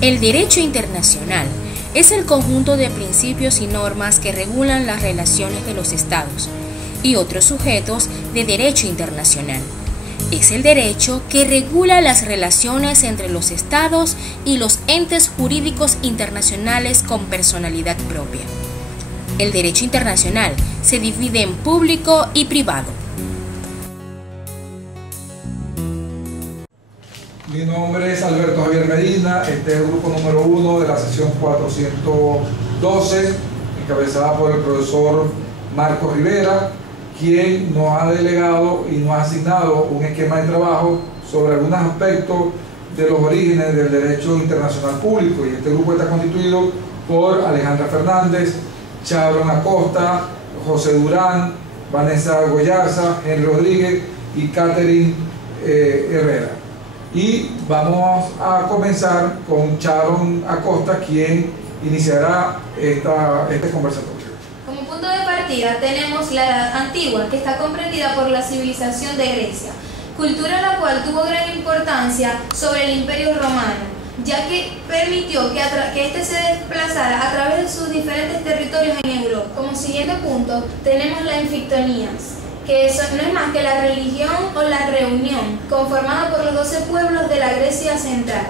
El derecho internacional es el conjunto de principios y normas que regulan las relaciones de los estados y otros sujetos de derecho internacional. Es el derecho que regula las relaciones entre los estados y los entes jurídicos internacionales con personalidad propia. El derecho internacional se divide en público y privado. Mi nombre es Alberto Javier Medina, este es el grupo número 1 de la sesión 412, encabezada por el profesor Marcos Rivera, quien nos ha delegado y nos ha asignado un esquema de trabajo sobre algunos aspectos de los orígenes del derecho internacional público. Y este grupo está constituido por Alejandra Fernández, Sharon Acosta, José Durán, Vanessa Goyaza, Henry Rodríguez y Catherine Herrera. Y vamos a comenzar con Sharon Acosta, quien iniciará este conversatorio. Como punto de partida tenemos la Edad Antigua, que está comprendida por la civilización de Grecia, cultura la cual tuvo gran importancia sobre el Imperio Romano, ya que permitió que éste se desplazara a través de sus diferentes territorios en Europa. Como siguiente punto tenemos la Anfictonías, que eso no es más que la religión o la reunión, conformada por los 12 pueblos de la Grecia central,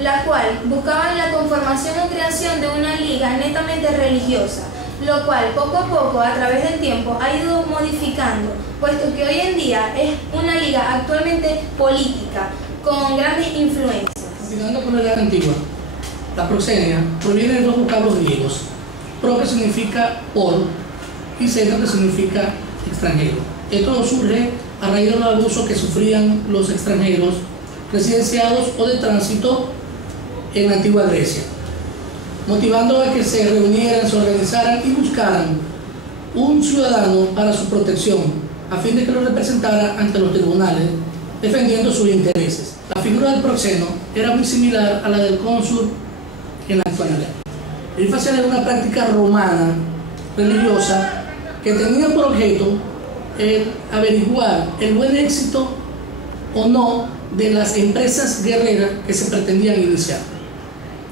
la cual buscaban la conformación o creación de una liga netamente religiosa, lo cual poco a poco, a través del tiempo, ha ido modificando, puesto que hoy en día es una liga actualmente política, con grandes influencias. Continuando con la Edad Antigua, la proxenia proviene de dos vocablos griegos, pro, que significa por, y xeno, que significa extranjero. Esto surge a raíz de los abusos que sufrían los extranjeros residenciados o de tránsito en la antigua Grecia, motivando a que se reunieran, se organizaran y buscaran un ciudadano para su protección, a fin de que lo representara ante los tribunales, defendiendo sus intereses. La figura del proxeno era muy similar a la del cónsul en la actualidad. El facial era una práctica romana, religiosa, que tenía por objeto el averiguar el buen éxito o no de las empresas guerreras que se pretendían iniciar.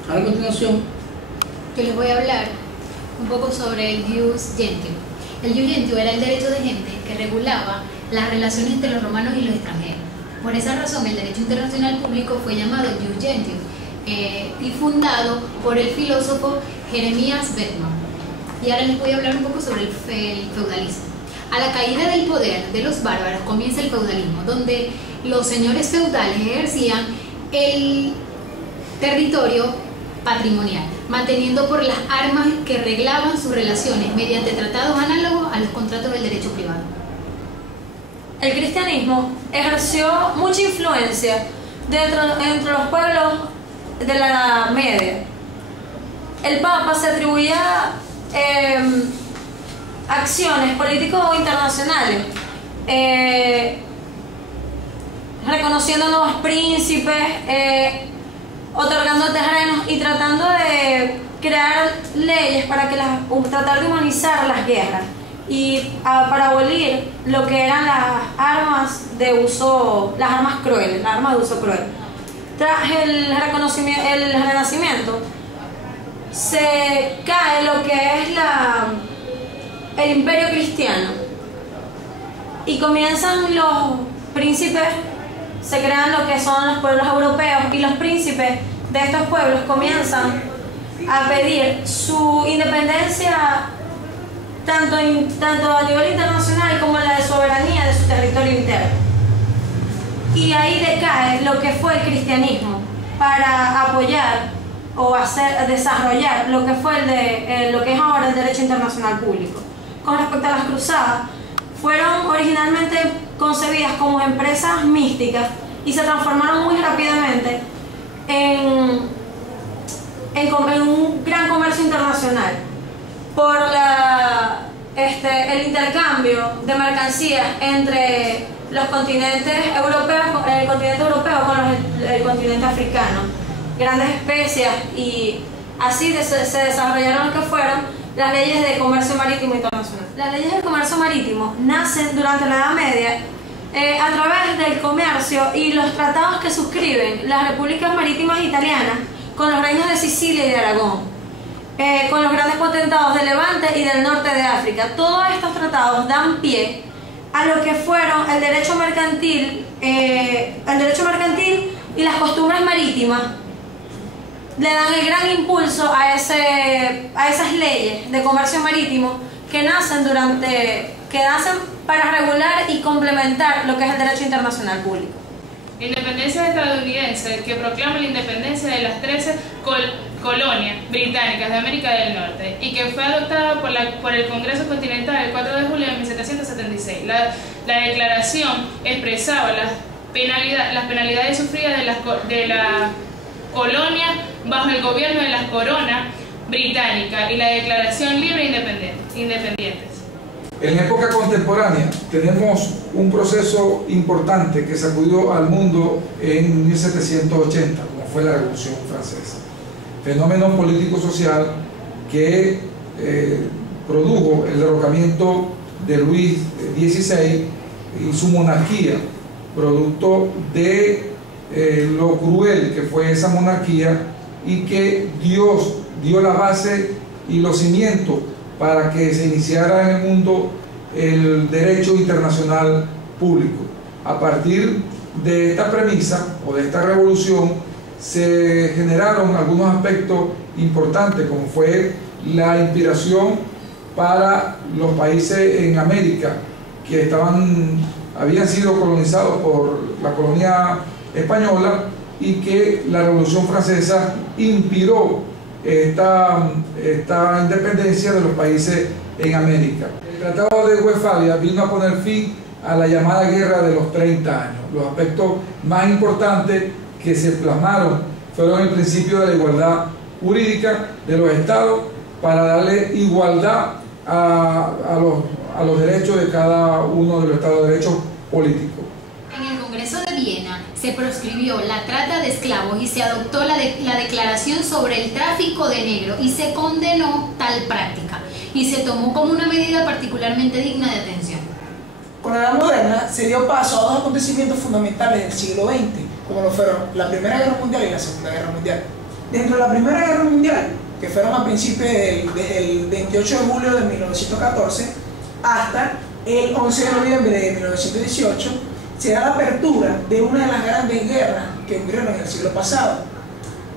Ahora, a continuación, yo les voy a hablar un poco sobre el jus gentium. El jus gentium era el derecho de gente que regulaba las relaciones entre los romanos y los extranjeros. Por esa razón, el derecho internacional público fue llamado jus gentium y fundado por el filósofo Jeremías Beckman. Y ahora les voy a hablar un poco sobre el feudalismo. A la caída del poder de los bárbaros comienza el feudalismo, donde los señores feudales ejercían el territorio patrimonial, manteniendo por las armas que reglaban sus relaciones mediante tratados análogos a los contratos del derecho privado. El cristianismo ejerció mucha influencia entre los pueblos de la Edad Media. El Papa se atribuía acciones políticos internacionales, reconociendo nuevos príncipes, otorgando terrenos y tratando de crear leyes para que tratar de humanizar las guerras y para abolir lo que eran las armas de uso, las armas crueles, las armas de uso cruel. Tras el Renacimiento se cae lo que es el imperio cristiano y comienzan los príncipes, se crean lo que son los pueblos europeos y los príncipes de estos pueblos comienzan a pedir su independencia tanto a nivel internacional como la de soberanía de su territorio interno. Y ahí decae lo que fue el cristianismo para apoyar o desarrollar lo que fue lo que es ahora el derecho internacional público. Con respecto a las cruzadas, fueron originalmente concebidas como empresas místicas y se transformaron muy rápidamente en un gran comercio internacional por el intercambio de mercancías entre los continentes europeos, el continente europeo con el continente africano, grandes especias, y así se desarrollaron lo que fueron las leyes de comercio marítimo internacional. Las leyes de comercio marítimo nacen durante la Edad Media a través del comercio y los tratados que suscriben las repúblicas marítimas italianas con los reinos de Sicilia y de Aragón, con los grandes potentados de Levante y del norte de África. Todos estos tratados dan pie a lo que fueron el derecho mercantil y las costumbres marítimas. Le dan el gran impulso a esas leyes de comercio marítimo que nacen para regular y complementar lo que es el derecho internacional público. La independencia estadounidense, que proclama la independencia de las 13 colonias británicas de América del Norte y que fue adoptada por el Congreso Continental el 4 de julio de 1776. La declaración expresaba las penalidades sufridas de la colonia bajo el gobierno de las coronas británicas y la declaración libre e independientes. En época contemporánea tenemos un proceso importante que sacudió al mundo en 1780, como fue la Revolución Francesa. Fenómeno político-social que produjo el derrocamiento de Luis XVI y su monarquía, producto de lo cruel que fue esa monarquía, y que Dios dio la base y los cimientos para que se iniciara en el mundo el derecho internacional público. A partir de esta premisa o de esta revolución se generaron algunos aspectos importantes, como fue la inspiración para los países en América que habían sido colonizados por la colonia española, y que la Revolución Francesa inspiró esta independencia de los países en América. El Tratado de Westfalia vino a poner fin a la llamada Guerra de los 30 años. Los aspectos más importantes que se plasmaron fueron el principio de la igualdad jurídica de los estados para darle igualdad a los derechos de cada uno de los estados, derechos políticos. En el Congreso de Viena se proscribió la trata de esclavos y se adoptó la declaración sobre el tráfico de negro y se condenó tal práctica y se tomó como una medida particularmente digna de atención. Con la Edad Moderna se dio paso a dos acontecimientos fundamentales del siglo XX, como lo fueron la Primera Guerra Mundial y la Segunda Guerra Mundial. Dentro de la Primera Guerra Mundial, que fueron a principios del 28 de julio de 1914 hasta el 11 de noviembre de 1918, se da la apertura de una de las grandes guerras que ocurrieron en el siglo pasado.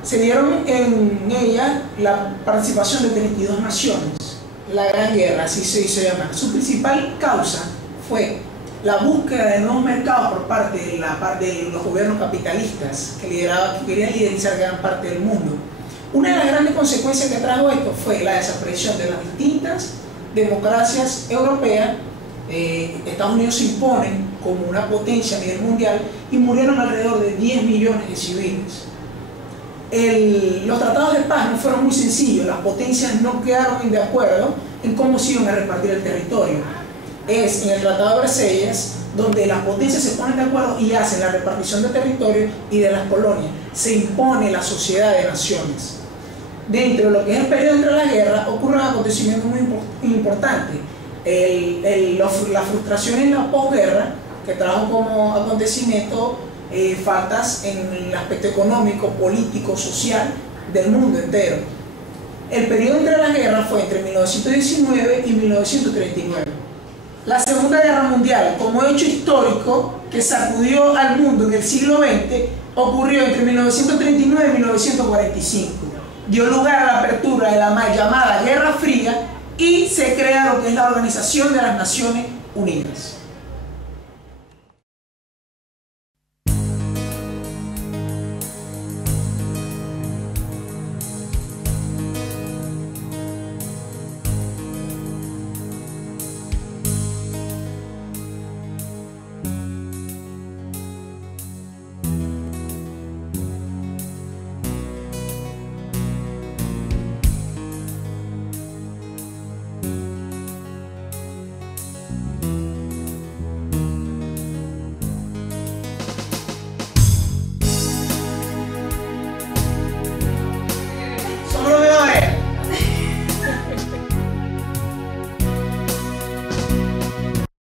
Se dieron en ella la participación de 32 naciones. La Gran Guerra, así se hizo llamar. Su principal causa fue la búsqueda de nuevos mercados por parte de los gobiernos capitalistas que querían liderizar gran parte del mundo. Una de las grandes consecuencias que trajo esto fue la desaparición de las distintas democracias europeas. Estados Unidos se impone como una potencia a nivel mundial y murieron alrededor de 10 millones de civiles. Los tratados de paz no fueron muy sencillos, las potencias no quedaron de acuerdo en cómo se iban a repartir el territorio. Es en el Tratado de Versalles donde las potencias se ponen de acuerdo y hacen la repartición de territorio y de las colonias. Se impone la sociedad de naciones. Dentro de lo que es el periodo entre las guerras ocurre un acontecimiento muy importante. La frustración en la posguerra, que trajo como acontecimiento faltas en el aspecto económico, político, social del mundo entero. El periodo entre las guerras fue entre 1919 y 1939. La Segunda Guerra Mundial, como hecho histórico que sacudió al mundo en el siglo XX, ocurrió entre 1939 y 1945. Dio lugar a la apertura de la mal llamada Guerra Fría y se crea lo que es la Organización de las Naciones Unidas.